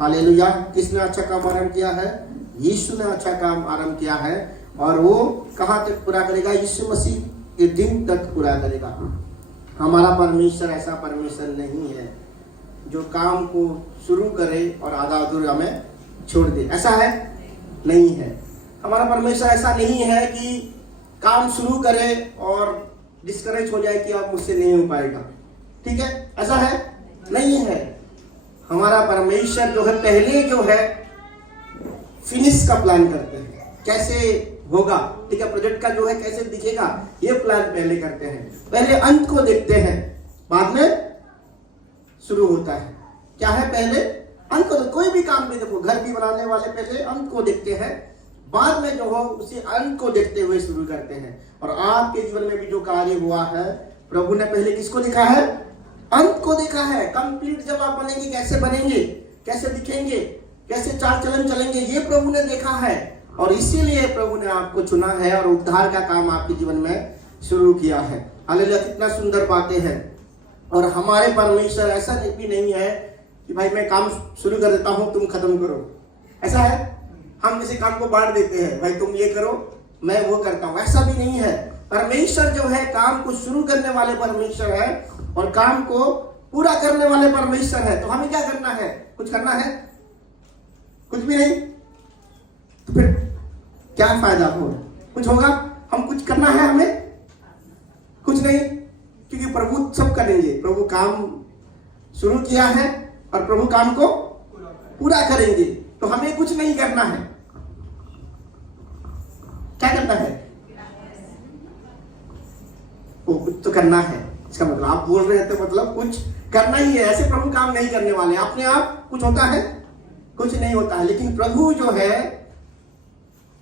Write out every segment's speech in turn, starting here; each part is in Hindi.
हालेलुया। किसने अच्छा काम आरंभ किया है? यीशु ने अच्छा काम आरंभ किया है और वो कहाँ तक पूरा करेगा? यीशु मसीह के दिन तक पूरा करेगा। हमारा परमेश्वर ऐसा परमेश्वर नहीं है जो काम को शुरू करे और आधा अधूरा में छोड़ दे। ऐसा है? नहीं है। हमारा परमेश्वर ऐसा नहीं है कि काम शुरू करे और डिस्करेज हो जाए कि अब मुझसे नहीं हो पाएगा। ठीक है? ऐसा है? नहीं है। हमारा परमेश्वर जो है पहले जो है फिनिश का प्लान करते हैं, कैसे होगा, ठीक है, प्रोजेक्ट का जो है कैसे दिखेगा, ये प्लान पहले करते हैं। पहले अंत को देखते हैं, बाद में शुरू होता है। क्या है? पहले अंत को। कोई भी काम में देखो, घर भी बनाने वाले पहले अंत को देखते हैं, बाद में जो हो उसी अंत को देखते हुए शुरू करते हैं। और आपके जीवन में भी जो कार्य हुआ है, प्रभु ने पहले किसको देखा है? अंत को देखा है। कंप्लीट जब आप बनेंगे, कैसे बनेंगे, कैसे दिखेंगे, कैसे चाल चलन चलेंगे, ये प्रभु ने देखा है। और इसीलिए प्रभु ने आपको चुना है और उद्धार का काम आपके जीवन में शुरू किया है। हालेलुया। कितना सुंदर बातें हैं। और हमारे परमेश्वर ऐसा भी नहीं है कि भाई मैं काम शुरू कर देता हूं, तुम खत्म करो। ऐसा है? हम किसी काम को बांट देते हैं, भाई तुम ये करो, मैं वो करता हूं। ऐसा भी नहीं है। परमेश्वर जो है काम को शुरू करने वाले परमेश्वर है और काम को पूरा करने वाले परमेश्वर है। तो हमें क्या करना है? कुछ करना है? कुछ भी नहीं। तो फिर क्या फायदा हो? कुछ होगा? हम कुछ करना है हमें? कुछ नहीं, क्योंकि प्रभु सब करेंगे। प्रभु काम शुरू किया है और प्रभु काम को पूरा करेंगे। तो हमें कुछ नहीं करना है। क्या करना है? वो कुछ तो करना है। इसका मतलब आप बोल रहे थे, मतलब कुछ करना ही है। ऐसे प्रभु काम नहीं करने वाले। अपने आप कुछ होता है? कुछ नहीं होता है। लेकिन प्रभु जो है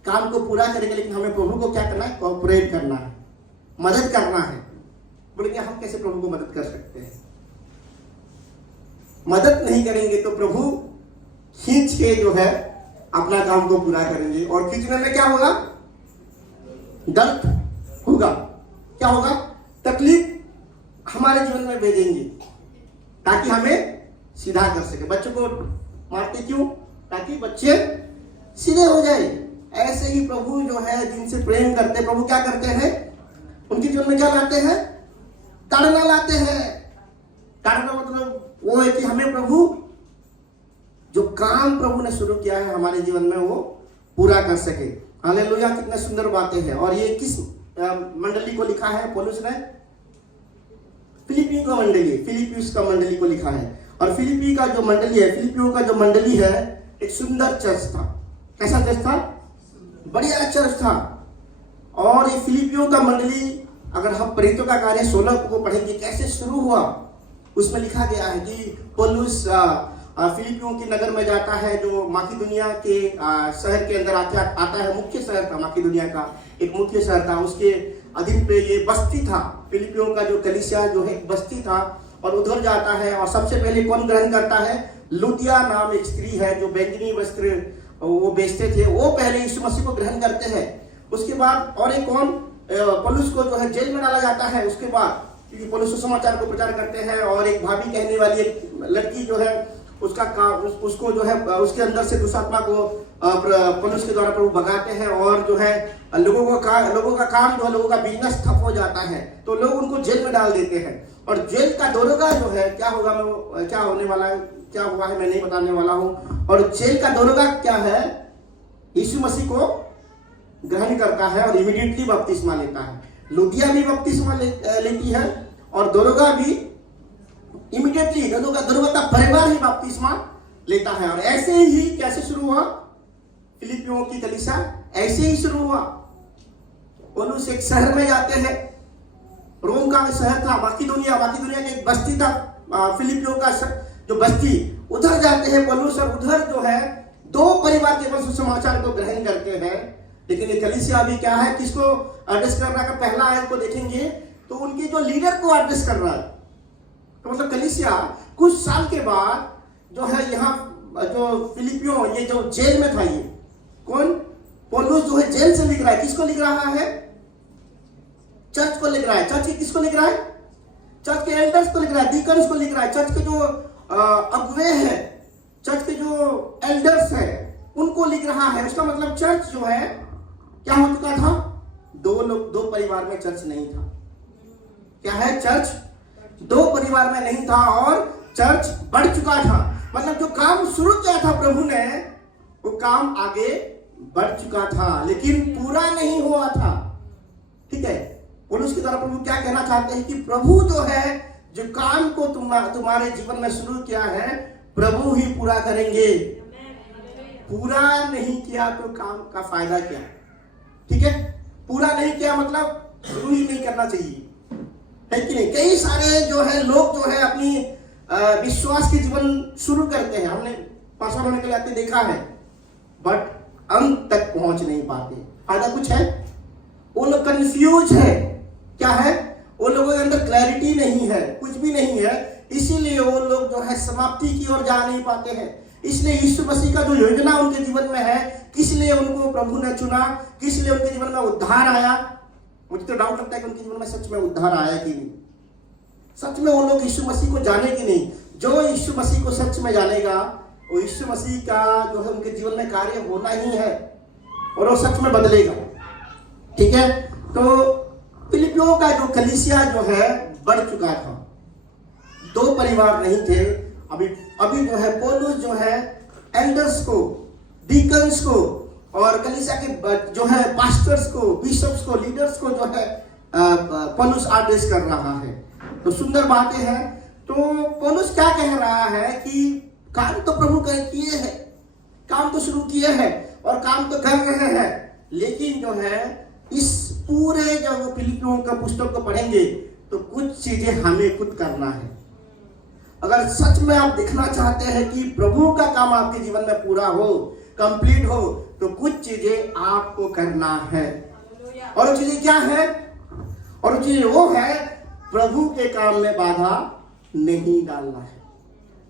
काम को पूरा करेंगे। लेकिन हमें प्रभु को क्या करना है? कोऑपरेट करना है, मदद करना है। बोलेंगे हम कैसे प्रभु को मदद कर सकते हैं? मदद नहीं करेंगे तो प्रभु खींच के जो है अपना काम को पूरा करेंगे। और खींचने में क्या होगा? दर्द होगा। क्या होगा? तकलीफ हमारे जीवन में भेजेंगे ताकि हमें सीधा कर सके। बच्चों को मारते क्यों? ताकि बच्चे सीधे हो जाए। ऐसे ही प्रभु जो है जिनसे प्रेम करते, प्रभु क्या करते हैं? उनके जीवन में क्या लाते हैं? ताड़ना लाते हैं। ताड़ना मतलब वो है कि हमें प्रभु जो काम प्रभु ने शुरू किया है हमारे जीवन में वो पूरा कर सके। हालेलुया। कितने सुंदर बातें हैं। और ये किस मंडली को लिखा है पौलुस ने? फिलिपियों का मंडली, फिलिपियुस का मंडली को लिखा है। और फिलिपी का जो मंडली है, फिलिपियों का जो मंडली है, एक सुंदर चर्च था। कैसा चर्च था? बढ़िया चर्च था। और ये फिलिपियों का मंडली, अगर हम प्रेरितों का कार्य 16 को पढ़ेंगे कैसे शुरू हुआ, उसमें लिखा गया है कि पौलुस फिलिपियों के नगर में जाता है, जो माकिदुनिया के शहर के अंदर आता है। मुख्य शहर था माकिदुनिया का, एक मुख्य शहर था। उसके अधीन पे ये बस्ती था। फिलिपियों का जो कलीसिया जो है बस्ती था। और उधर जाता है और सबसे पहले कौन ग्रहण करता है? लुदिया नाम एक स्त्री है जो बैंगनी वस्त्र वो बेचते थे, वो पहले यीशु मसीह को ग्रहण करते हैं। उसके बाद और एक कौन? पौलुस को जो है जेल में डाला जाता है। उसके बाद क्योंकि पौलुस सुसमाचार को प्रचार करते हैं और एक भाभी कहने वाली एक लड़की जो है उसका उसको जो है उसके अंदर से दुष्टात्मा को पौलुस के द्वारा प्रभु भगाते हैं। और जो है लोगों का काम जो है, लोगों का बिजनेस ठप हो जाता है, तो लोग उनको जेल में डाल देते हैं। और जेल का दरोगा जो है, क्या होगा, मैं क्या होने वाला है, क्या हुआ है मैं नहीं बताने वाला हूँ। और जेल का दरोगा क्या है? यीशु मसीह को ग्रहण करता है और इमीडिएटली बपतिस्मा लेता है। लुदिया भी बपतिस्मा लेती है और दरोगा भी इमीडिएटली, दरोगा का परिवार ही बपतिस्मा लेता है। और ऐसे ही कैसे शुरू हुआ? फिलिपियों की कलीसिया ऐसे ही शुरू हुआ। पौलुस एक शहर में जाते हैं, रोम का शहर था, माकिदुनिया का एक बस्ती था, फिलिपियों का जो बस्ती, उधर जाते हैं पौलुस। और उधर जो है 2 परिवार केवल सुसमाचार को ग्रहण करते हैं। लेकिन ये कलीसिया अभी क्या है, किसको एड्रेस कर रहा है? पहला आयत को देखेंगे तो उनके जो लीडर को एड्रेस कर रहा है। तो मतलब कलीसिया कुछ साल के बाद जो है यहाँ जो फिलिपियों, ये जो जेल में था, ये कौन? पौलुस जो है जेल से लिख रहा है। किसको लिख रहा है? चर्च को लिख रहा है। चर्च किसको लिख रहा है? चर्च के एल्डर्स को लिख रहा है, डीकन्स को लिख रहा है, चर्च के जो अगुवे हैं, जो एल्डर्स है उनको लिख रहा है। उसका मतलब चर्च जो है क्या हो चुका था, दो परिवार में चर्च नहीं था। क्या है, चर्च दो परिवार में नहीं था और चर्च बढ़ चुका था। मतलब जो काम शुरू किया था प्रभु ने, वो काम आगे बढ़ चुका था, लेकिन पूरा नहीं हुआ था। ठीक है, पौलुस की तरफ प्रभु क्या कहना चाहते हैं कि प्रभु जो है, जो काम को तुम्हारे जीवन में शुरू किया है, प्रभु ही पूरा करेंगे। पूरा नहीं किया तो काम का फायदा क्या। ठीक है, पूरा नहीं किया मतलब शुरू ही नहीं करना चाहिए, है कि नहीं। कई सारे जो है लोग जो है अपनी विश्वास के जीवन शुरू करते हैं, हमने पासवान होने के लिए देखा है, बट अंत तक पहुंच नहीं पाते। फायदा कुछ है, वो लोग कंफ्यूज है। क्या है, वो लोगों के अंदर क्लैरिटी नहीं है, कुछ भी नहीं है, इसीलिए वो लोग जो है समाप्ति की ओर जा नहीं पाते हैं। इसलिए यीशु मसीह का जो योजना उनके जीवन में है, किस लिए उनको प्रभु ने चुना, किस लिए उनके जीवन में उद्धार आया। मुझे तो डाउट लगता है कि उनके जीवन में सच में उद्धार आया कि नहीं। सच में वो लोग यीशु मसीह को जाने कि नहीं। जो यीशु मसीह को सच में जानेगा, वो यीशु मसीह का जो है उनके जीवन में कार्य होना ही है और वो सच में बदलेगा। ठीक है, तो फिलिपियों का जो कलीसिया जो है बढ़ चुका था, दो परिवार नहीं थे। अभी जो है पौलुस जो है एल्डर्स को, डीकन्स को और कलीसिया के जो है पास्टर्स को, बिशप्स को, लीडर्स को जो है पौलुस आदेश कर रहा है। तो सुंदर बातें हैं। तो पौलुस क्या कह रहा है कि काम तो प्रभु किए हैं, काम तो शुरू किए हैं और काम तो कर रहे हैं, लेकिन जो है इस पूरे जब वो फिलिपियों का पुस्तक को पढ़ेंगे तो कुछ चीजें हमें खुद करना है। अगर सच में आप देखना चाहते हैं कि प्रभु का काम आपके जीवन में पूरा हो, कंप्लीट हो, तो कुछ चीजें आपको करना है। और वो चीजें क्या है, और वो चीजें वो है, प्रभु के काम में बाधा नहीं डालना है।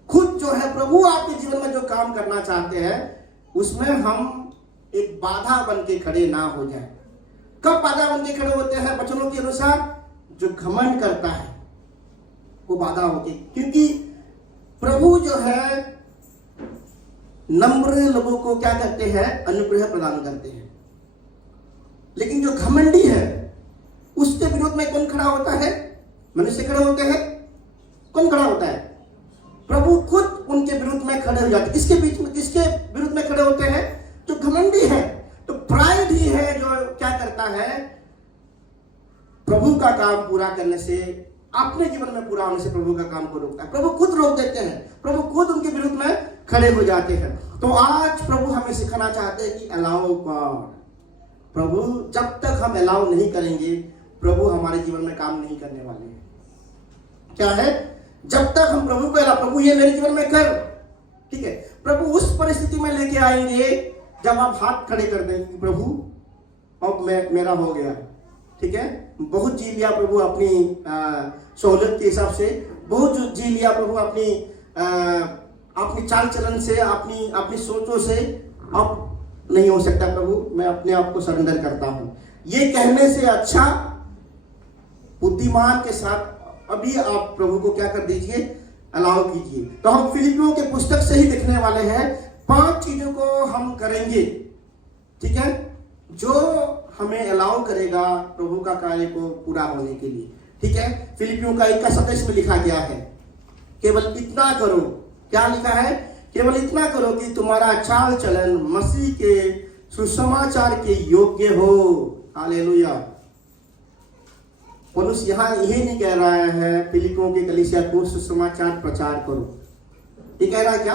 खुद जो है प्रभु आपके जीवन में जो काम करना चाहते हैं, उसमें हम एक बाधा बन के खड़े ना हो जाए। कब बाधा बन के खड़े होते हैं वचनों के अनुसार, जो घमंड करता है वो बाधा होती, क्योंकि प्रभु जो है नम्र लोगों को क्या करते हैं, अनुग्रह प्रदान करते हैं। लेकिन जो घमंडी है उसके विरोध में कौन खड़ा होता है, मनुष्य खड़े होते हैं। कौन खड़ा होता है, प्रभु खुद उनके विरुद्ध में खड़े हो जाते हैं। किसके बीच में, किसके विरुद्ध में खड़े होते हैं, जो घमंडी है। तो प्राइड ही है जो क्या करता है, प्रभु का काम पूरा करने से, अपने जीवन में पूरा होने से प्रभु का काम को रोकता है। प्रभु खुद रोक देते हैं, प्रभु खुद उनके विरुद्ध में खड़े हो जाते हैं। तो आज प्रभु हमें सिखाना चाहते हैं कि अलाउ गॉड। प्रभु जब तक हम अलाउ नहीं करेंगे, प्रभु हमारे जीवन में काम नहीं करने वाले हैं। क्या है, जब तक हम प्रभु को अलाउ, प्रभु ये मेरे जीवन में कर, ठीक है, प्रभु उस परिस्थिति में लेके आएंगे जब आप हाथ खड़े कर देंगे, प्रभु अब मेरा हो गया, ठीक है, बहुत जी लिया प्रभु अपनी सहूलियत के हिसाब से, बहुत जी लिया प्रभु अपनी चाल चलन से, अपनी सोचों से, अब नहीं हो सकता प्रभु, मैं अपने आप को सरेंडर करता हूं। ये कहने से अच्छा बुद्धिमान के साथ अभी आप प्रभु को क्या कर दीजिए, अलाउ कीजिए। तो हम फिलिपियों के पुस्तक से ही देखने वाले हैं, 5 चीजों को हम करेंगे, ठीक है, जो हमें अलाउ करेगा प्रभु का कार्य को पूरा होने के लिए। ठीक है, फिलिपियों का 1:27 में लिखा गया है, केवल इतना करो। क्या लिखा है, केवल इतना करो कि तुम्हारा चाल चलन मसीह के सुसमाचार के योग्य हो। हालेलुया। पौलुस यहाँ यही नहीं कह रहा है फिलिपियों के कलीसिया को सुसमाचार प्रचार करो, ये कह रहा है क्या,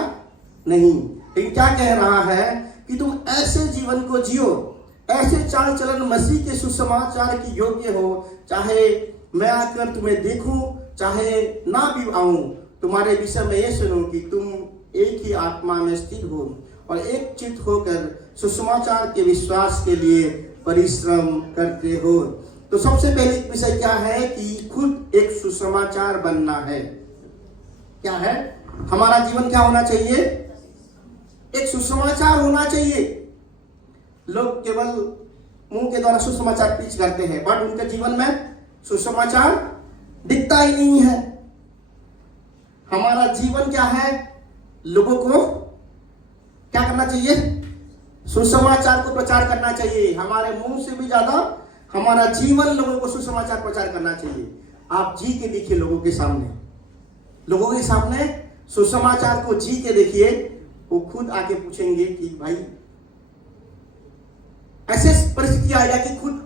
नहीं, लेकिन क्या कह रहा है कि तुम ऐसे जीवन को जियो, ऐसे चाल चलन मसीह के सुसमाचार की योग्य हो। चाहे मैं आकर तुम्हें देखूं, चाहे ना भी आऊं, तुम्हारे विषय में ये सुनो कि तुम एक ही आत्मा में स्थिर हो और एक चित्त होकर सुसमाचार के विश्वास के लिए परिश्रम करते हो। तो सबसे पहले विषय क्या है कि खुद एक सुसमाचार बनना है। क्या है, हमारा जीवन क्या होना चाहिए, एक सुसमाचार होना चाहिए। लोग केवल मुंह के द्वारा सुसमाचार पीछ करते हैं, बट उनके जीवन में सुसमाचार दिखता ही नहीं है। हमारा जीवन क्या है, लोगों को चाहिए? सुसमाचार को प्रचार करना चाहिए। हमारे मुंह से भी ज्यादा हमारा जीवन लोगों को सुसमाचार प्रचार करना चाहिए। आप जी के देखिए लोगों के सामने सुसमाचार को जी के देखिए। वो खुद आके पूछेंगे कि भाई, ऐसे परिस्थिति आएगा कि खुद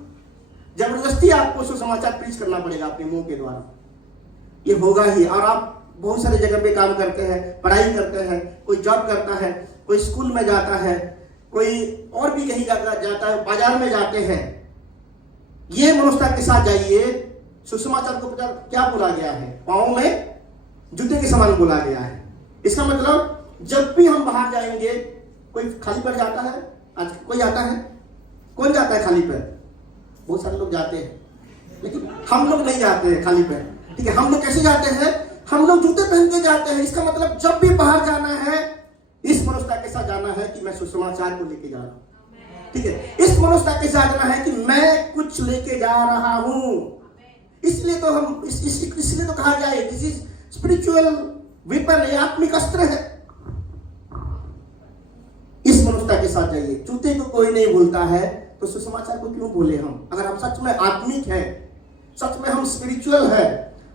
जबरदस्ती आपको सुसमाचार प्रीच करना पड़ेगा अपने मुंह के द्वारा। ये होगा ही। और आप बहुत सारे जगह पे काम करते हैं, पढ़ाई करते हैं, कोई जॉब करता है, कोई स्कूल में जाता है, कोई और भी कहीं जाता है, बाजार में जाते हैं। ये मनोस्था के साथ जाइए। सुसमाचार को क्या बोला गया है? पाँव में जूते के समान बोला गया है। इसका मतलब जब भी हम बाहर जाएंगे, कोई खाली पैर जाता है? आज कोई आता है? कौन जाता है खाली पैर? बहुत सारे लोग जाते हैं, लेकिन हम लोग नहीं जाते हैं खाली पैर। ठीक है, हम लोग कैसे जाते हैं? हम लोग जूते पहन के जाते हैं। इसका मतलब जब भी बाहर जाना है, इस मनोस्था के साथ जाना है कि मैं सुसमाचार को लेके जा रहा हूं। ठीक है, इस मनोस्था के साथ जाना है कि मैं कुछ लेके जा रहा हूं। इसलिए तो हम इसलिए तो कहा जाए दिस इज स्पिरिचुअल वेपन, ये आत्मिक अस्त्र है। इस मनोस्था के साथ जाइए। जूते को कोई नहीं भूलता है, तो सुसमाचार को क्यों बोले हम? अगर हम सच में आत्मिक है, सच में हम स्पिरिचुअल है,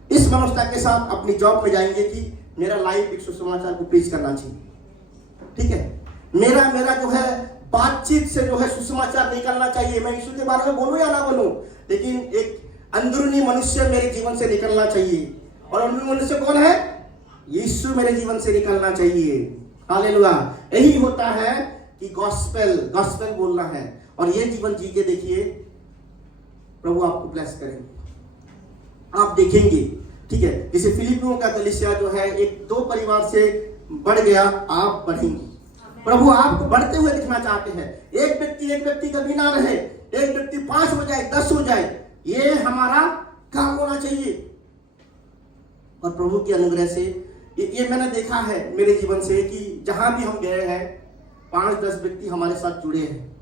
इस मनोस्था के साथ अपनी जॉब में जाएंगे कि मेरा लाइफ एक सुसमाचार को प्रीच करना चाहिए। ठीक है, मेरा जो है बातचीत से जो है सुसमाचार निकलना चाहिए। मैं यीशु के बारे में बोलूं या ना बोलूं, लेकिन एक अंदरूनी मनुष्य मेरे जीवन से निकलना चाहिए। और अंदरूनी मनुष्य कौन है? यीशु मेरे जीवन से निकलना चाहिए। हालेलुया। यही होता है कि गॉस्पेल बोलना है। और ये जीवन जी के देखिए, प्रभु आपको ब्लेस करेंगे, आप देखेंगे। ठीक है, जैसे फिलिपियों का कलीसिया जो है एक 2 परिवार से बढ़ गया, आप बढ़ेंगे। प्रभु आपको बढ़ते हुए दिखना चाहते हैं। एक व्यक्ति कभी ना रहे, एक व्यक्ति 5 हो जाए, 10 हो जाए, ये हमारा काम होना चाहिए। और प्रभु की अनुग्रह से ये मैंने देखा है मेरे जीवन से कि जहां भी हम गए हैं, 5-10 व्यक्ति हमारे साथ जुड़े हैं।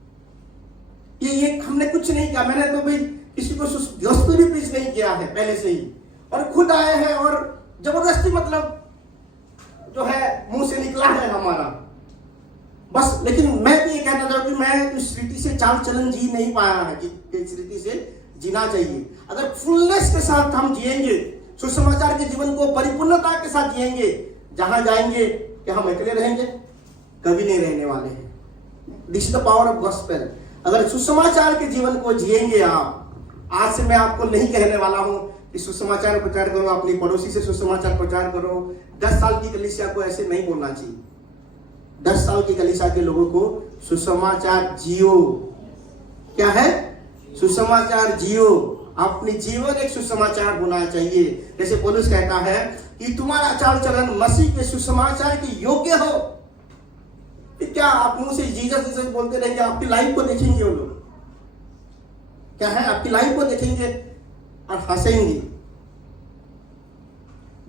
ये हमने कुछ नहीं किया। मैंने तो भाई किसी को गोस्पेल भी प्रीच नहीं किया है पहले से ही, और खुद आए हैं और जबरदस्ती मतलब जो है मुंह से निकला है हमारा बस। लेकिन मैं भी ये कहना चाहूँ कि मैं उस रीति से चाल चलन जी नहीं पाया है जिस रीति से जीना चाहिए। अगर फुलनेस के साथ हम जिएंगे, सुसमाचार के जीवन को परिपूर्णता के साथ जिएंगे, जहां जाएंगे क्या हम अकेले रहेंगे? कभी नहीं रहने वाले हैं। This is the power of gospel. अगर सुसमाचार के जीवन को जिएंगे आप, आज से मैं आपको नहीं कहने वाला हूं कि सुसमाचार प्रचार करो, अपनी पड़ोसी से सुसमाचार प्रचार करो। 10 साल की कलीसिया को ऐसे नहीं बोलना चाहिए। 10 साल की कलीसिया के लोगों को सुसमाचार जियो। क्या है? सुसमाचार जियो। अपनी जीवन एक सुसमाचार होना चाहिए। जैसे पौलुस कहता है कि तुम्हारा चाल चलन मसीह के सुसमाचार के योग्य हो। क्या आप मुंह से जीसस बोलते रहेंगे? आपकी लाइफ को देखेंगे वो लोग, क्या है, आपकी लाइफ को देखेंगे और हंसेंगे।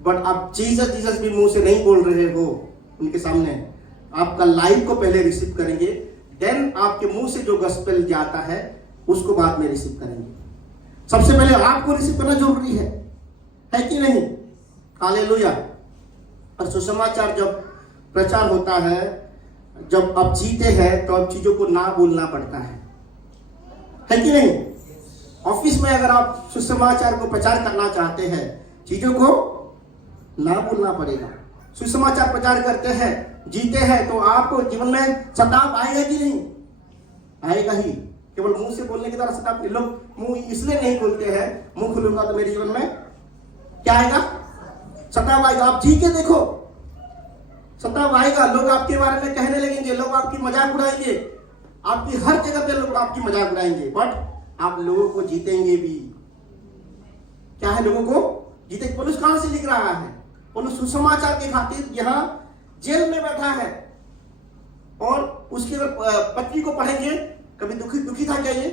बट आप जीसस भी मुंह से नहीं बोल रहे हो उनके सामने, आपका लाइफ को पहले रिसीव करेंगे, देन आपके मुंह से जो गॉस्पेल जाता है उसको बाद में रिसीव करेंगे। सबसे पहले आपको रिसीव करना जरूरी है कि नहीं? हालेलुया। और सुसमाचार जब प्रचार होता है, जब आप जीते हैं, तो अब चीजों को ना बोलना पड़ता है कि नहीं? ऑफिस में अगर आप सुसमाचार को प्रचार करना चाहते हैं, चीजों को ना बोलना पड़ेगा। सुसमाचार प्रचार करते हैं, जीते हैं, तो आपको जीवन में सताव आएगा कि नहीं? आएगा ही। केवल मुंह से बोलने के द्वारा सताव, लोग मुंह इसलिए नहीं बोलते हैं, मुंह खुलूंगा तो मेरे जीवन में क्या आएगा? सताव आएगा। आप जी के देखो, सताव आएगा। लोग आपके बारे में कहने लगेंगे, लोग आपकी मजाक उड़ाएंगे, आपकी हर जगह पे लोग आपकी मजाक उड़ाएंगे, बट आप लोगों को जीतेंगे भी। क्या है? लोगों को जीते। पुलिस कहां से लिख रहा है? पुलिस सुसमाचार के खातिर यहां जेल में बैठा है, और उसकी अगर पत्नी को पढ़ेंगे, कभी दुखी था क्या? ये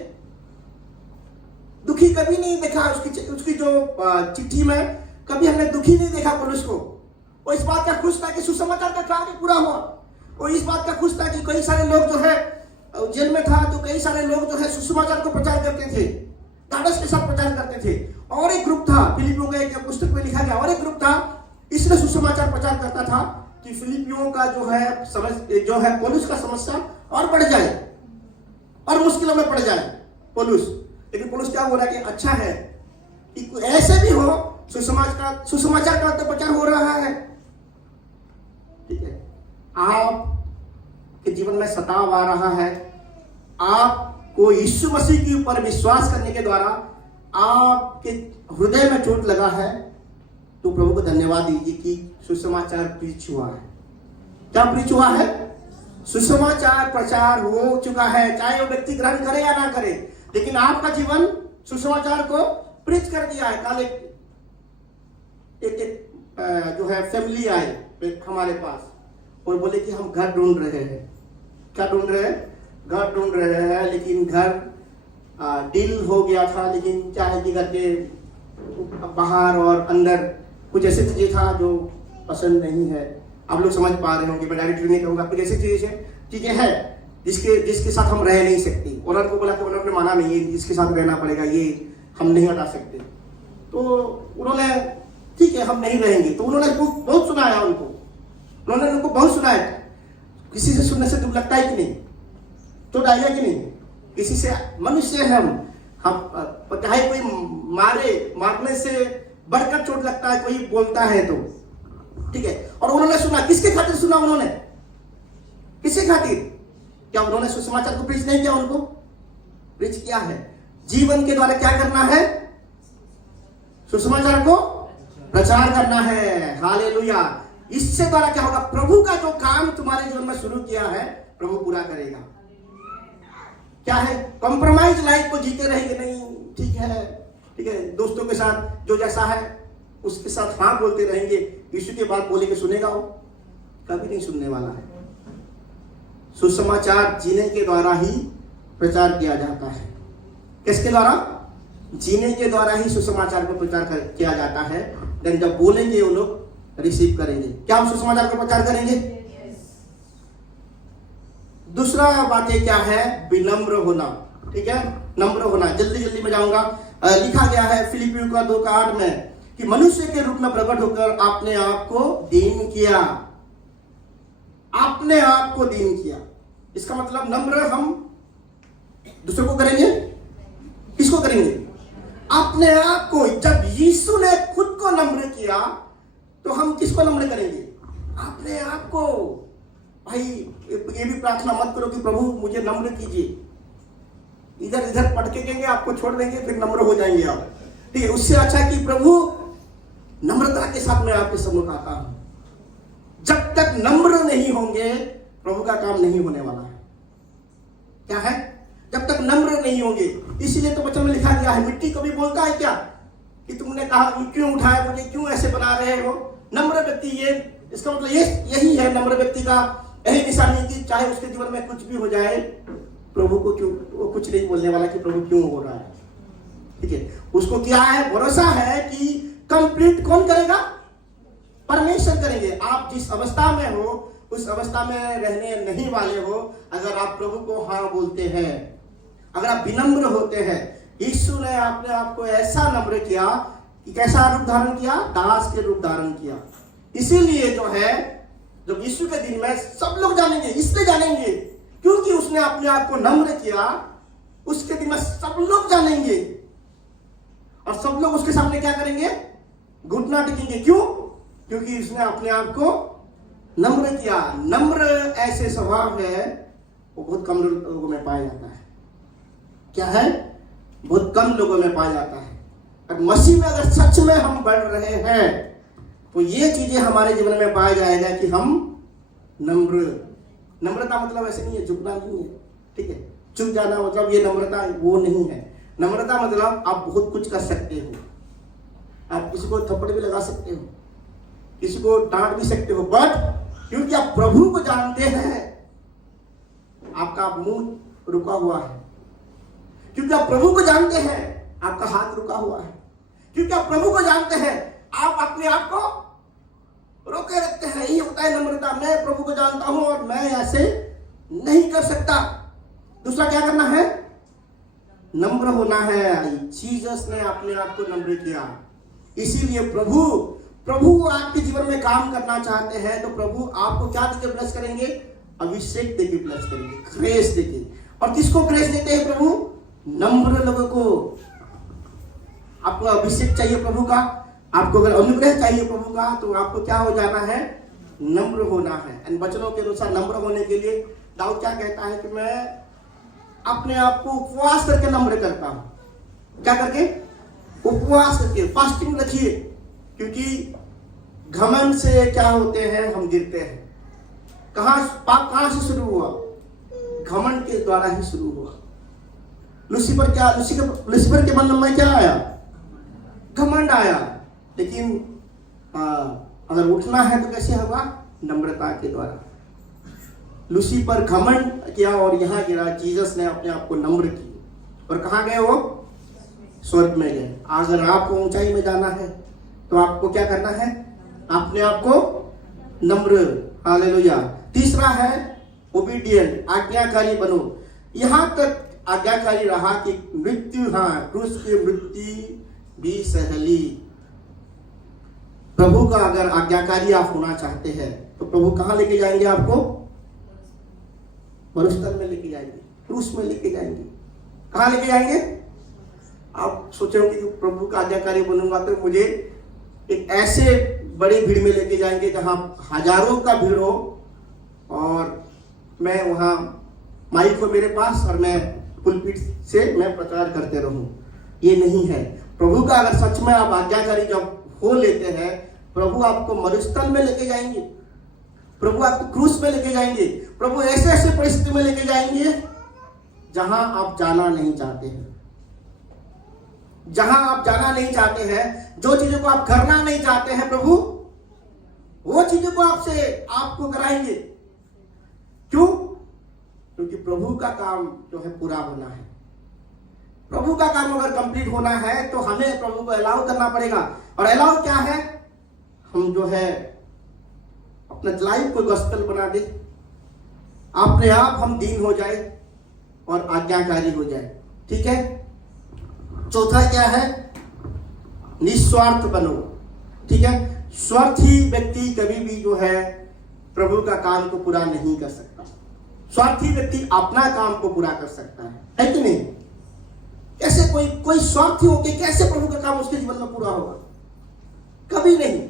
दुखी कभी नहीं देखा। उसकी जो चिट्ठी में कभी हमने दुखी नहीं देखा पुलिस को। वो इस बात का खुश था कि सुसमाचार का कार्य पूरा हुआ। वो इस बात का खुश था कि कई सारे लोग जो है जेल में था, तो कई सारे लोग जो है सुसमाचार को प्रचार करते थे, ढाढ़स के साथ प्रचार करते थे। और एक ग्रुप था, फिलिपियों का एक पुस्तक में लिखा गया, और एक ग्रुप था, इसने सुसमाचार प्रचार करता था कि फिलिपियों का जो है पौलुस का समस्या और बढ़ जाए और मुश्किलों में पड़ जाए पौलुस। लेकिन पौलुस क्या हो रहा है कि अच्छा है कि ऐसे भी हो, सुसमाचार का तो प्रचार हो रहा है, ठीक है। आपके जीवन में सताव आ रहा है, आपको यीशु मसीह के ऊपर विश्वास करने के द्वारा आपके हृदय में चोट लगा है, तो प्रभु को धन्यवाद दीजिए कि सुसमाचार प्रीच हुआ है। क्या प्रीच हुआ है? सुसमाचार प्रचार हो चुका है, चाहे वो व्यक्ति ग्रहण करे या ना करे, लेकिन आपका जीवन सुसमाचार को प्रीच कर दिया है। कल एक जो है फैमिली आए हमारे पास और बोले कि हम घर ढूंढ रहे हैं। क्या ढूंढ रहे हैं? घर ढूंढ रहे हैं, लेकिन घर डील हो गया था, लेकिन क्या है कि घर के बाहर और अंदर कुछ ऐसी चीजें था जो पसंद नहीं है। आप लोग समझ पा रहे होंगे, मैं डायरेक्टली नहीं कहूँगा, कुछ ऐसी चीजें हैं जिसके साथ हम रह नहीं सकते। ओनर को बोला कि ओनर ने माना नहीं, जिसके साथ रहना पड़ेगा, ये हम नहीं हटा सकते। तो उन्होंने ठीक है हम नहीं रहेंगे, तो उन्होंने बहुत सुनाया उन्होंने उनको बहुत सुनाया। किसी से सुनने से दुख लगता है कि नहीं? तो आएगा कि नहीं? किसी से, मनुष्य है हम चाहे कोई मारने से बढ़कर चोट लगता है, कोई बोलता है तो ठीक है। और उन्होंने सुना, किसके खातिर सुना उन्होंने? किसके खातिर? क्या उन्होंने सुसमाचार को प्रीच नहीं किया? उनको प्रीच किया है। जीवन के द्वारा क्या करना है? सुसमाचार को प्रचार करना है। हालेलुया। इससे द्वारा क्या होगा? प्रभु का जो काम तुम्हारे जीवन में शुरू किया है प्रभु पूरा करेगा। क्या है? कॉम्प्रोमाइज लाइफ को जीते रहेंगे नहीं, ठीक है, दोस्तों के साथ जो जैसा है उसके साथ हाँ बोलते रहेंगे, यीशु के बात बोले के सुनेगा वो? कभी नहीं सुनने वाला है। सुसमाचार जीने के द्वारा ही प्रचार किया जाता है। किसके द्वारा? जीने के द्वारा ही सुसमाचार को प्रचार किया जाता है। देन जब बोलेंगे वो लोग रिसीव करेंगे। क्या हम सुसमाचार को प्रचार करेंगे? दूसरा बातें क्या है? विनम्र होना, ठीक है, नम्र होना। जल्दी में जाऊंगा। लिखा गया है फिलिपियों का 2:8 में कि मनुष्य के रूप में प्रकट होकर आपने आप को दीन किया। आपने आप को दीन किया, इसका मतलब नम्र हम दूसरों को करेंगे। किसको करेंगे? अपने आप को। जब यीशु ने खुद को नम्र किया तो हम किसको नम्र करेंगे? अपने आप को। भाई ये भी प्रार्थना मत करो कि प्रभु मुझे नम्र कीजिए। इधर पढ़ के कहेंगे आपको छोड़ देंगे, फिर नम्र हो जाएंगे आप, ठीक है। उससे अच्छा है कि प्रभु नम्रता के साथ मैं आपके सम्मुख आता हूं। जब तक नम्र नहीं होंगे प्रभु का काम नहीं होने वाला है। क्या है? जब तक नम्र नहीं होंगे। इसीलिए तो वचन में लिखा गया है, मिट्टी कभी बोलता है क्या कि तुमने कहा क्यों उठाया मुझे, क्यों ऐसे बना रहे हो? नम्र व्यक्ति, ये इसका मतलब यही है नम्र व्यक्ति का यही निशानी कि चाहे उसके जीवन में कुछ भी हो जाए, प्रभु को क्यों, वो कुछ नहीं बोलने वाला कि प्रभु क्यों हो रहा है, ठीक है। उसको क्या है? भरोसा है कि कंप्लीट कौन करेगा? परमेश्वर करेंगे। आप जिस अवस्था में हो उस अवस्था में रहने नहीं वाले हो अगर आप प्रभु को हाँ बोलते हैं, अगर आप विनम्र होते हैं। यीशु ने अपने आप को ऐसा नम्र किया कि कैसा रूप धारण किया? दास के रूप धारण किया। इसीलिए जो है जब यीशु के दिन में सब लोग जानेंगे, इसलिए जानेंगे क्योंकि उसने अपने आप को नम्र किया। उसके दिन में सब लोग जानेंगे और सब लोग उसके सामने क्या करेंगे? घुटना टेकेंगे। क्यों? क्योंकि उसने अपने आप को नम्र किया। नम्र ऐसे स्वभाव है वो बहुत कम लोगों में पाया जाता है। क्या है? बहुत कम लोगों में पाया जाता है। और मसीह में अगर सच में हम बढ़ रहे हैं तो ये चीजें हमारे जीवन में पाया जाएगा कि हम नम्रता मतलब ऐसे नहीं है झुकना नहीं है, ठीक है। झुक जाना मतलब ये नम्रता वो नहीं है। नम्रता मतलब आप बहुत कुछ कर सकते हो। आप किसी को थप्पड़ भी लगा सकते हो, किसी को डांट भी सकते हो, बट क्योंकि आप प्रभु को जानते हैं आपका मुंह रुका हुआ है। क्योंकि आप प्रभु को जानते हैं आपका हाथ रुका हुआ है। क्योंकि आप प्रभु को जानते हैं आप अपने आप को रोके रखते हैं। यही होता है नम्रता। मैं प्रभु को जानता हूं और मैं ऐसे नहीं कर सकता। दूसरा क्या करना है? नम्र होना है। जीसस ने अपने आप को नम्र किया। इसीलिए प्रभु प्रभु आपके जीवन में काम करना चाहते हैं तो प्रभु आपको क्या देके ब्लेस करेंगे? अभिषेक देके ब्लेस करेंगे, ग्रेस देके। और किसको ग्रेस देते हैं प्रभु? नम्र लोगों को। आपको अभिषेक चाहिए प्रभु का, आपको अगर अनुग्रह चाहिए प्रभु का, तो आपको क्या हो जाना है? नम्र होना है। इन वचनों के अनुसार नम्र होने के लिए दाऊद क्या कहता है कि मैं अपने आप को उपवास करके नम्र करता हूं। क्या करके? उपवास करके, फास्टिंग रखिए, क्योंकि घमंड से क्या होते हैं? हम गिरते हैं। पाप कहां से शुरू हुआ? घमंड के द्वारा ही शुरू हुआ। लूसीफर के मन में क्या आया? घमंड आया। लेकिन अगर उठना है तो कैसे होगा? नम्रता के द्वारा। लूसीफर घमंड किया और यहां गिरा। जीसस ने अपने आप को नम्र की और कहां गए? वो स्वर्ग में गए। अगर आपको ऊंचाई में जाना है तो आपको क्या करना है? अपने आप को नम्र। हालेलुया। तीसरा है ओबीडियंट, आज्ञाकारी बनो। यहां तक आज्ञाकारी रहा कि मृत्यु, क्रूस की मृत्यु भी सहली। प्रभु का अगर आज्ञाकारी आप होना चाहते हैं तो प्रभु कहां लेके जाएंगे? आपको मरुस्थल में लेके जाएंगे, क्रूस में लेके जाएंगे। कहां लेके जाएंगे? आप सोचेंगे कि प्रभु का आज्ञाकारी बनूंगा तो मुझे एक ऐसे बड़ी भीड़ में लेके जाएंगे जहां हजारों का भीड़ हो और मैं वहां माइक हो मेरे पास और मैं पुलपिट से मैं प्रचार करते रहूं। ये नहीं है। प्रभु का अगर सच में आप आज्ञाकारी जब हो लेते हैं, प्रभु आपको मरुस्थल में लेके जाएंगे, प्रभु आपको क्रूस में लेके जाएंगे, प्रभु ऐसे ऐसे परिस्थिति में लेके जाएंगे जहां आप जाना नहीं चाहते हैं। जहां आप जाना नहीं चाहते हैं, जो चीजों को आप करना नहीं चाहते हैं, प्रभु वो चीजों को आपको कराएंगे। क्यों? क्योंकि प्रभु का काम जो है पूरा होना है। प्रभु का काम अगर कंप्लीट होना है तो हमें प्रभु को अलाउ करना पड़ेगा। और अलाउ क्या है? हम जो है अपना लाइफ को गॉस्पेल बना दे, अपने आप हम दीन हो जाए और आज्ञाकारी हो जाए। ठीक है। चौथा क्या है? निस्वार्थ बनो। ठीक है। स्वार्थी व्यक्ति कभी भी जो है प्रभु का काम को पूरा नहीं कर सकता। स्वार्थी व्यक्ति अपना काम को पूरा कर सकता है कि नहीं? कैसे कोई स्वार्थी होकर कैसे प्रभु का काम उसके जीवन में पूरा होगा? कभी नहीं।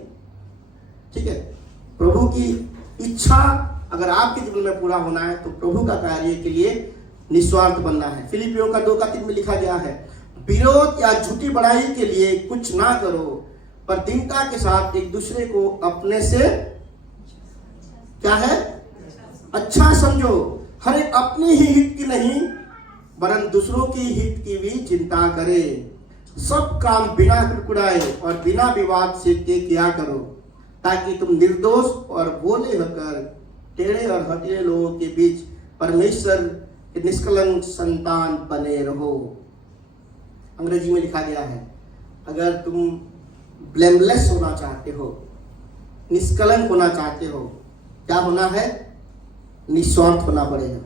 ठीक है। प्रभु की इच्छा अगर आपके जीवन में पूरा होना है तो प्रभु का कार्य के लिए निस्वार्थ बनना है। फिलिपियों का 2:3 में लिखा गया है, विरोध या झूठी बड़ाई के लिए कुछ ना करो, पर दीनता के साथ एक दूसरे को अपने से क्या है? अच्छा समझो। हर एक अपनी ही हित की नहीं वरन दूसरों की हित की भी चिंता करे। सब काम बिना कुड़कुड़ाए और बिना विवाद से किया करो, ताकि तुम निर्दोष और भोले होकर टेढ़े और हठीले लोगों के बीच परमेश्वर के निष्कलंक संतान बने रहो। अंग्रेजी में लिखा गया है, अगर तुम ब्लेमलेस होना चाहते हो, निष्कलंक होना चाहते हो, क्या होना है? निस्वार्थ होना पड़ेगा।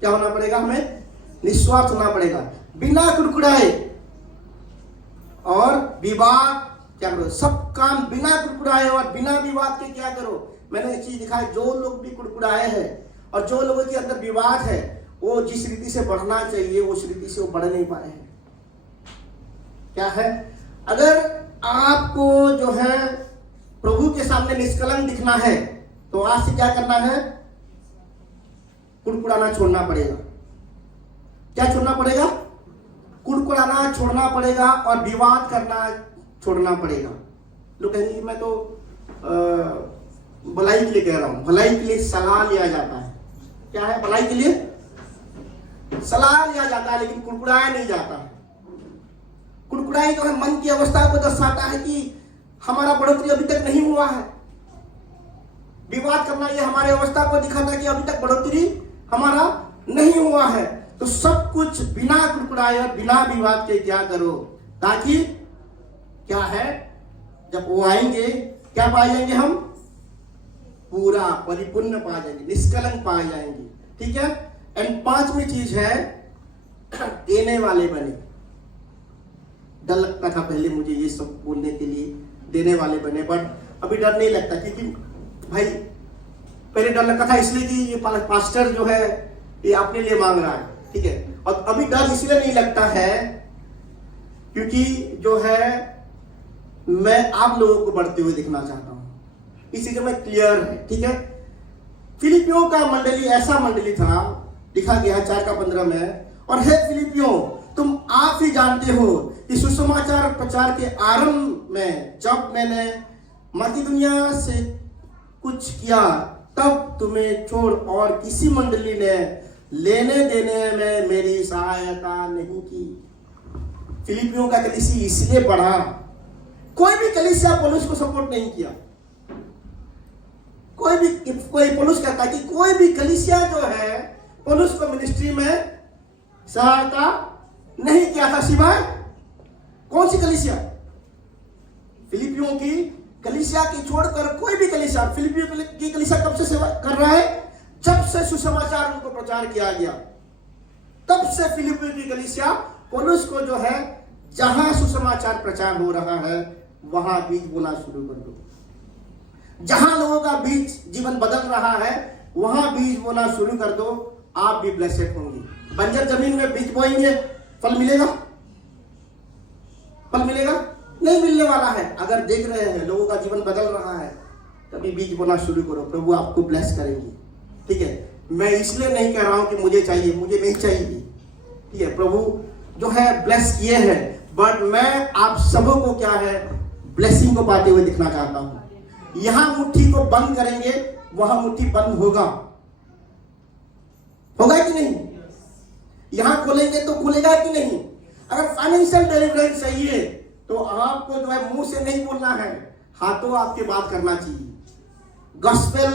क्या होना पड़ेगा? हमें निस्वार्थ होना पड़ेगा, बिना कुड़कुड़ाए और विवाद क्या करो? सब काम बिना कुड़कुड़ाए और बिना विवाद के क्या करो? मैंने एक चीज दिखाई, जो लोग भी कुड़कुड़ाए हैं और जो लोगों के अंदर विवाद है, वो जिस रीति से बढ़ना चाहिए उस रीति से वो बढ़ नहीं पाए हैं। क्या है? अगर आपको जो है प्रभु के सामने निष्कलंक दिखना है तो आज से क्या करना है? कुड़कुड़ाना छोड़ना पड़ेगा। क्या छोड़ना पड़ेगा? कुड़कुड़ाना छोड़ना पड़ेगा और विवाद करना छोड़ना पड़ेगा। लोग कहेंगे मैं तो भलाई के लिए कह रहा हूं। भलाई के लिए सलाह लिया जाता है। क्या है? भलाई के लिए सलाह लिया जाता है, लेकिन कुड़कुड़ाया नहीं जाता है। कुड़कुड़ाई जो है मन की अवस्था को दर्शाता है कि हमारा बढ़ोतरी अभी तक नहीं हुआ है। विवाद करना ये हमारे अवस्था को दिखाता है कि अभी तक बढ़ोतरी हमारा नहीं हुआ है। तो सब कुछ बिना कुड़कुड़ाए और बिना विवाद के क्या करो, ताकि क्या है? जब वो आएंगे क्या पाए जाएंगे? हम पूरा परिपूर्ण पा जाएंगे, निष्कलंक पाए जाएंगे। ठीक है। एंड 5वीं चीज है देने वाले बने। डर लगता था पहले मुझे ये सब बोलने के लिए, देने वाले बने। बट अभी डर नहीं लगता, क्योंकि भाई पहले डर लगता था इसलिए कि ये पास्टर जो है ये अपने लिए मांग रहा है, ठीक है। और अभी डर इसलिए नहीं लगता है क्योंकि जो है मैं आप लोगों को बढ़ते हुए दिखना चाहता हूं, इस चीज में क्लियर है, ठीक है। फिलिपियों का मंडली ऐसा मंडली था, लिखा गया 4:15 में, और हे फिलिपियों, तुम आप ही जानते हो कि सुसमाचार प्रचार के आरंभ में जब मैंने मकिदुनिया से कुछ किया तब तुम्हें छोड़ और किसी मंडली ने लेने देने में मेरी सहायता नहीं की। फिलिपियों का कलीसिया इसलिए बढ़ा, कोई भी कलीसिया पौलुस को सपोर्ट नहीं किया। कोई पौलुस कहता कि कोई भी कलीसिया जो है पौलुस को मिनिस्ट्री में सहायता नहीं किया था, सिवाय कौन सी कलीसिया? फिलिपियों की कलीसिया की छोड़कर कोई भी कलीसिया। फिलिपियों की कलीसिया कब से सेवा कर रहा है? जब से सुसमाचार उनको प्रचार किया गया, तब से फिलिपियों की कलीसिया पौलुस को जो है जहां सुसमाचार प्रचार हो रहा है वहां बीज बोना शुरू कर दो। जहां लोगों का बीज जीवन बदल रहा है वहां बीज बोना शुरू कर दो, आप भी ब्लेसेड होंगे। बंजर जमीन में बीज बोएंगे, फल मिलेगा? फल मिलेगा? नहीं मिलने वाला है। अगर देख रहे हैं लोगों का जीवन बदल रहा है, तभी बीज बोना शुरू करो, प्रभु आपको ब्लेस करेंगे, ठीक है। मैं इसलिए नहीं कह रहा हूं कि मुझे चाहिए, मुझे नहीं चाहिए, ठीक है। प्रभु जो है ब्लेस किए हैं, बट मैं आप सबों को क्या है ब्लेसिंग को पाते हुए दिखना चाहता हूं। यहां मुट्ठी को बंद करेंगे, वहां मुट्ठी बंद होगा कि नहीं? यहां खोलेंगे तो खुलेगा कि नहीं? अगर फाइनेंशियल डिलीवरेंस चाहिए तो आपको जो है मुंह से नहीं बोलना है, हाथों आपके बात करना चाहिए। गॉस्पेल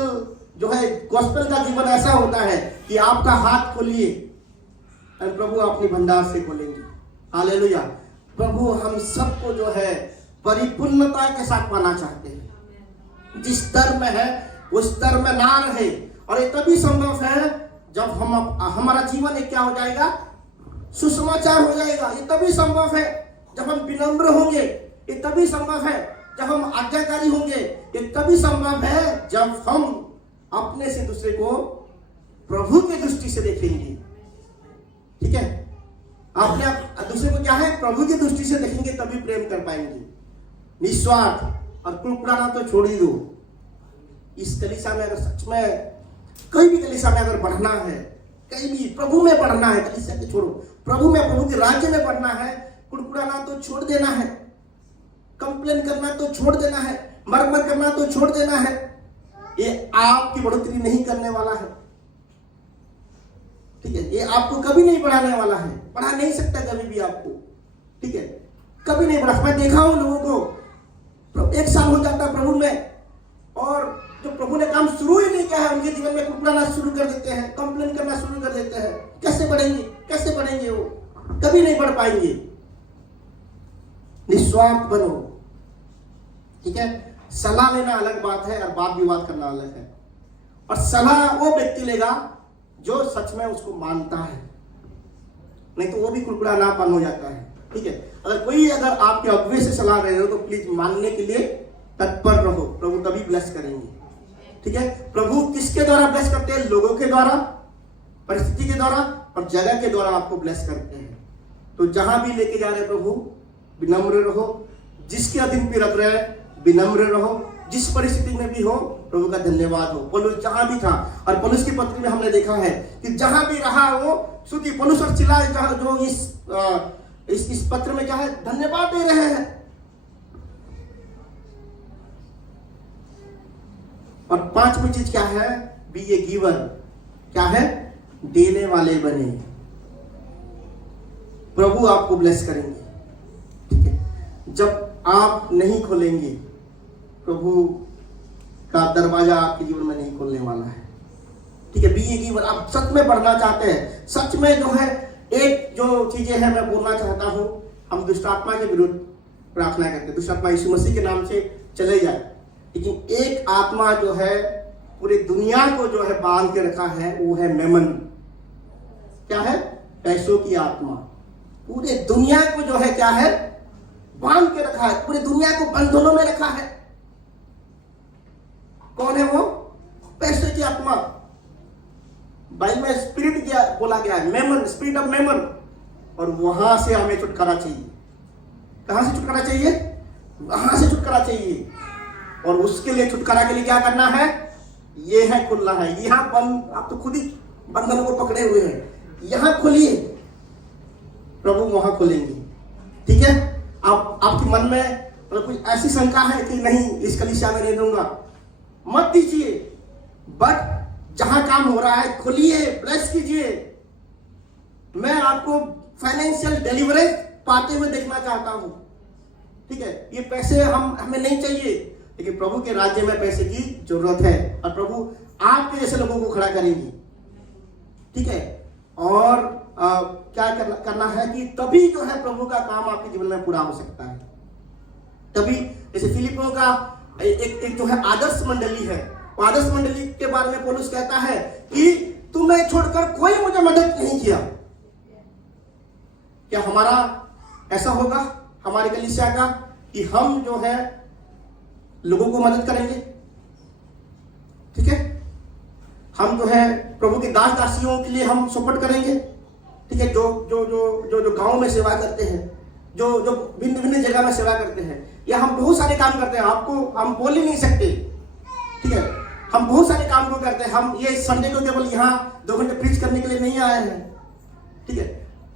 जो है, गॉस्पेल का जीवन ऐसा होता है कि आपका हाथ खोलिए और प्रभु अपनी भंडार से खोलेंगे। हालेलुया। प्रभु हम सबको जो है परिपूर्णता के साथ पाना चाहते हैं। जिस स्तर में है उस स्तर में ना रहे, और ये तभी संभव है जब हमारा जीवन एक क्या हो जाएगा, सुसमाचार हो जाएगा। ये तभी संभव है जब हम विनम्र होंगे, ये तभी संभव है जब हम आज्ञाकारी होंगे, ये तभी संभव है जब हम अपने से दूसरे को प्रभु की दृष्टि से देखेंगे, ठीक है। आपने दूसरे को क्या है प्रभु की दृष्टि से देखेंगे, तभी प्रेम कर पाएंगे। निस्वार्थ और कुड़कुड़ाना तो छोड़ ही दो। इस कलीसिया में अगर सच में कोई भी कलीसिया में अगर बढ़ना है, कहीं भी प्रभु में बढ़ना है, कलीसिया के छोड़ो, प्रभु में, प्रभु के राज्य में बढ़ना है, कुड़कुड़ाना तो छोड़ देना है, कंप्लेन करना तो छोड़ देना है, मरमर करना तो छोड़ देना है। ये आपकी बढ़ोतरी नहीं करने वाला है, ठीक है। ये आपको कभी नहीं बढ़ाने वाला है, बढ़ा नहीं सकता कभी भी आपको, ठीक है। कभी नहीं बढ़ा। मैं देखा हूं लोगों को 1 साल हो जाता प्रभु में, और जो प्रभु ने काम शुरू ही नहीं किया है उनके जीवन में कुड़कुड़ाना शुरू कर देते हैं, कंप्लेन करना शुरू कर देते हैं। कैसे बढ़ेंगे? कैसे बढ़ेंगे? वो कभी नहीं बढ़ पाएंगे। निस्वार्थ बनो, ठीक है। सलाह लेना अलग बात है और वाद विवाद करना अलग है। और सलाह वो व्यक्ति लेगा जो सच में उसको मानता है, नहीं तो वो भी कुड़कुड़ानापन हो जाता है, ठीक है। अगर आपके अगुवे से सलाह रहे हो तो प्लीज मानने के लिए तत्पर रहो, प्रभु तभी ब्लेस करेंगे, ठीक है। प्रभु किसके द्वारा ब्लेस करते हैं? लोगों के द्वारा, परिस्थिति के द्वारा और जगह के द्वारा आपको ब्लेस करते हैं। तो जहां भी लेके जा रहे प्रभु, विनम्र रहो। जिसके अधीन भी रख रहे हैं विनम्र रहो। जिस परिस्थिति में भी हो प्रभु का धन्यवाद हो। पौलुस जहां भी था, और पौलुस की पत्री में हमने देखा है कि जहां भी रहा वो स्तुति, पौलुस और सिला जो इस पत्र में क्या है, धन्यवाद दे रहे हैं। और 5वीं चीज क्या है? बी ए गिवर। क्या है? देने वाले बने। प्रभु आपको ब्लेस करेंगे, ठीक है। जब आप नहीं खोलेंगे, प्रभु का दरवाजा आपके जीवन में नहीं खोलने वाला है, ठीक है। बी ए गिवर। आप सच में बढ़ना चाहते हैं, सच में जो है एक जो चीजें हैं मैं बोलना चाहता हूं, हम दुष्ट आत्मा के विरुद्ध प्रार्थना करते हैं, दुष्ट आत्मा यीशु मसीह के नाम से चले जाए। लेकिन एक आत्मा जो है पूरी दुनिया को जो है बांध के रखा है, वो है मेमन। क्या है? पैसों की आत्मा। पूरे दुनिया को जो है क्या है? बांध के रखा है, पूरी दुनिया को बंधनों में रखा है। कौन है वो? पैसे की आत्मा। बाइबल में स्पिरिट क्या बोला गया है? Memon, spirit of Memon. और वहां से हमें छुटकारा चाहिए। कहां से छुटकारा चाहिए? वहां से छुटकारा चाहिए। और उसके लिए, छुटकारा के लिए क्या करना है? ये है खुलना है। यहां बंद, आप तो खुद ही बंधनों को पकड़े हुए हैं। यहां खोलिए, प्रभु वहां खोलेंगे। ठीक है? आप आपके मन में कुछ ऐसी शंका है कि नहीं, इस कलीसिया में नहीं दूंगा, मत दीजिए। बट जहां काम हो रहा है खोलिए, ब्लेस कीजिए। मैं आपको फाइनेंशियल डिलीवरेज पाते हुए देखना चाहता हूं। ठीक है? ये पैसे हमें नहीं चाहिए, लेकिन प्रभु के राज्य में पैसे की जरूरत है, और प्रभु आपके जैसे लोगों को खड़ा करेंगे। ठीक है? और क्या करना है कि तभी जो है प्रभु का काम आपके जीवन में पूरा हो सकता है। तभी जैसे फिलिपियों का एक जो है आदर्श मंडली है, वो आदर्श मंडली के बारे में पौलुस कहता है कि तुम्हें छोड़कर कोई मुझे मदद नहीं किया। क्या हमारा ऐसा होगा, हमारे कलीसिया का, कि हम जो है लोगों को मदद करेंगे? ठीक है? हम जो है प्रभु के दास दासियों के लिए हम सपोर्ट करेंगे। ठीक है? जो जो जो जो जो गांव में सेवा करते हैं, जो जो भिन्न भिन्न जगह में सेवा करते हैं, या हम बहुत सारे काम करते हैं, आपको हम बोल ही नहीं सकते। ठीक है? हम बहुत सारे काम को करते हैं। हम ये संडे को केवल यहाँ 2 घंटे प्रीच करने के लिए नहीं आए हैं। ठीक है?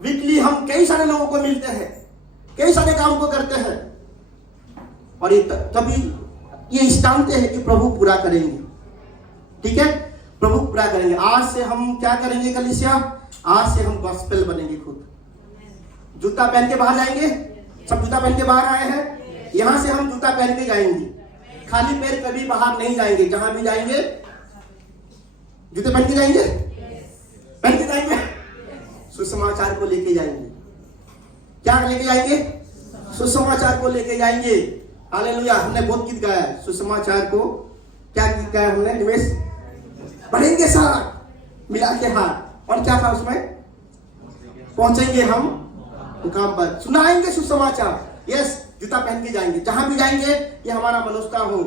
वीकली हम कई सारे लोगों को मिलते हैं, कई सारे काम को करते हैं, और ये तभी ये जानते हैं कि प्रभु पूरा करेंगे। ठीक है? प्रभु पूरा करेंगे। आज से हम क्या करेंगे कलीसिया? आज से हम गॉस्पेल बनेंगे खुद। जूता पहन के बाहर जाएंगे, सब जूता पहन के बाहर आए हैं, यहां से हम जूता पहन के जाएंगे। खाली पैर कभी बाहर नहीं जाएंगे। जहां भी जाएंगे जूते पहन के जाएंगे, पहन के जाएंगे, सुसमाचार को लेके जाएंगे। क्या लेके जाएंगे? सुसमाचार को लेके जाएंगे। हालेलुया। हमने बहुत गीत गाया है सुसमाचार को। क्या गीत गाया हमने? निवेश बढ़ेंगे साथ मिला के हाथ, और क्या था उसमें? पहुंचेंगे हम मुकाम पर, सुनाएंगे सुसमाचार। यस, जूता पहन के जाएंगे। जहां भी जाएंगे ये हमारा मनोस्ता हो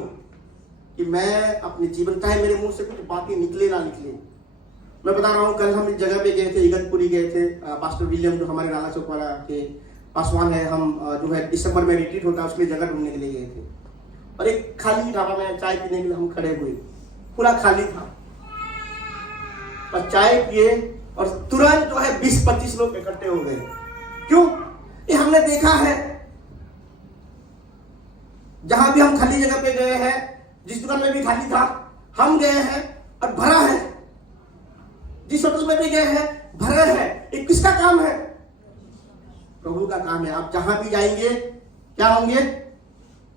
कि मैं अपने जीवन, चाहे मेरे मुंह से कुछ बातें निकले ना निकले। मैं बता रहा हूँ, कल हम इस जगह पे गए थे, इगतपुरी गए थे। पास्टर विलियम जो हमारे नाला चौक वाला के पासवान है, हम जो है दिसंबर में रिट्रीट होता है, उसमें जगह ढूंढने के लिए गए थे। और एक खाली ढाबा में चाय पीने के लिए हम खड़े हुए, पूरा खाली था। और चाय पिए और तुरंत जो है 20-25 लोग इकट्ठे हो गए। क्यों? ये हमने देखा है, जहां भी हम खाली जगह पे गए हैं, जिस दुकान में भी खाली था हम गए हैं और भरा है, जिस होटल में भी गए हैं भरा है। ये किसका काम है? प्रभु का काम है। आप जहां भी जाएंगे क्या होंगे?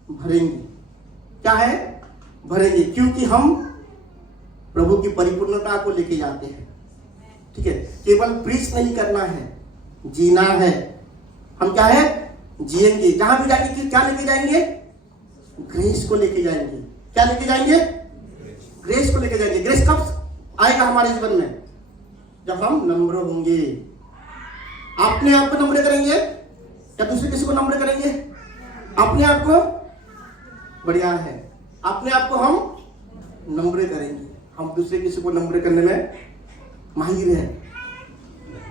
भरेंगे। क्या है? भरेंगे, क्योंकि हम प्रभु की परिपूर्णता को लेके जाते हैं। ठीक है? केवल प्रीच नहीं करना है, जीना है। हम क्या है? जिएंगे। जहां भी जाएंगे क्या लेके जाएंगे? ग्रेस को लेके जाएंगे। क्या लेके जाएंगे? ग्रेस को लेके जाएंगे। ग्रेस कब आएगा हमारे जीवन में? जब हम नम्र होंगे। अपने आप को नम्र करेंगे या दूसरे किसी को नम्र करेंगे? अपने आप को। बढ़िया है, अपने आप को हम नम्र करेंगे। हम दूसरे किसी को नम्र करने में माहिर है।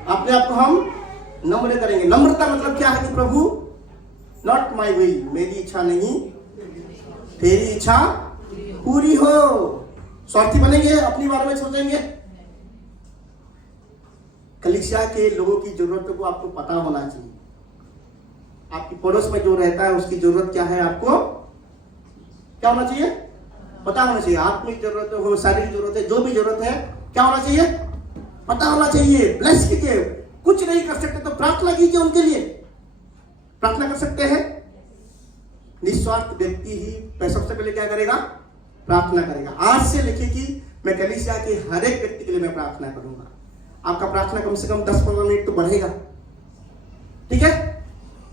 अपने आप को हम नम्र करेंगे। नम्रता मतलब क्या है कि प्रभु, नॉट माई विल, मेरी इच्छा नहीं तेरी इच्छा पूरी हो। स्वार्थी बनेंगे, अपनी बारे में सोचेंगे? कलीसिया के लोगों की जरूरतों को आपको पता होना चाहिए। आपकी पड़ोस में जो रहता है उसकी जरूरत क्या है, आपको क्या होना चाहिए? पता होना चाहिए। आत्मिक जरूरत हो, शारीरिक जरूरत है, जो भी जरूरत है, क्या होना चाहिए? पता होना चाहिए। ब्लेस कीजिए। कुछ नहीं कर सकते तो प्रार्थना कीजिए उनके लिए। प्रार्थना कर सकते हैं। निस्वार्थ व्यक्ति ही सबसे पहले क्या करेगा? प्रार्थना करेगा। आज से लिखिए कि मैं कलीसिया के हर एक व्यक्ति के लिए मैं प्रार्थना करूंगा। आपका प्रार्थना कम से कम 10-15 मिनट तो बढ़ेगा। ठीक है?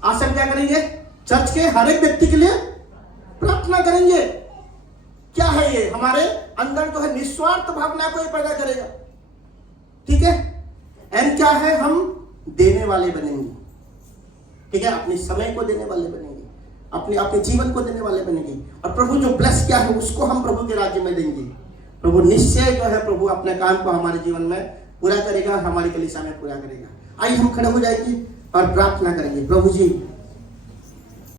आज से हम क्या करेंगे? चर्च के हर एक व्यक्ति के लिए प्रार्थना करेंगे। क्या है ये? हमारे अंदर जो है निस्वार्थ भावना को पैदा करेगा। ठीक है? एंड क्या है? हम देने वाले बनेंगे। ठीक है? अपने समय को देने वाले बनेंगे। अपने अपने जीवन को देने वाले बनेंगे, और प्रभु जो ब्लेस किया है उसको हम प्रभु के राज्य में देंगे। प्रभु निश्चय जो है प्रभु अपने काम को हमारे जीवन में पूरा करेगा, हमारी कलीसिया में पूरा करेगा। आइए हम खड़े हो जाएंगे और प्रार्थना करेंगे। प्रभु जी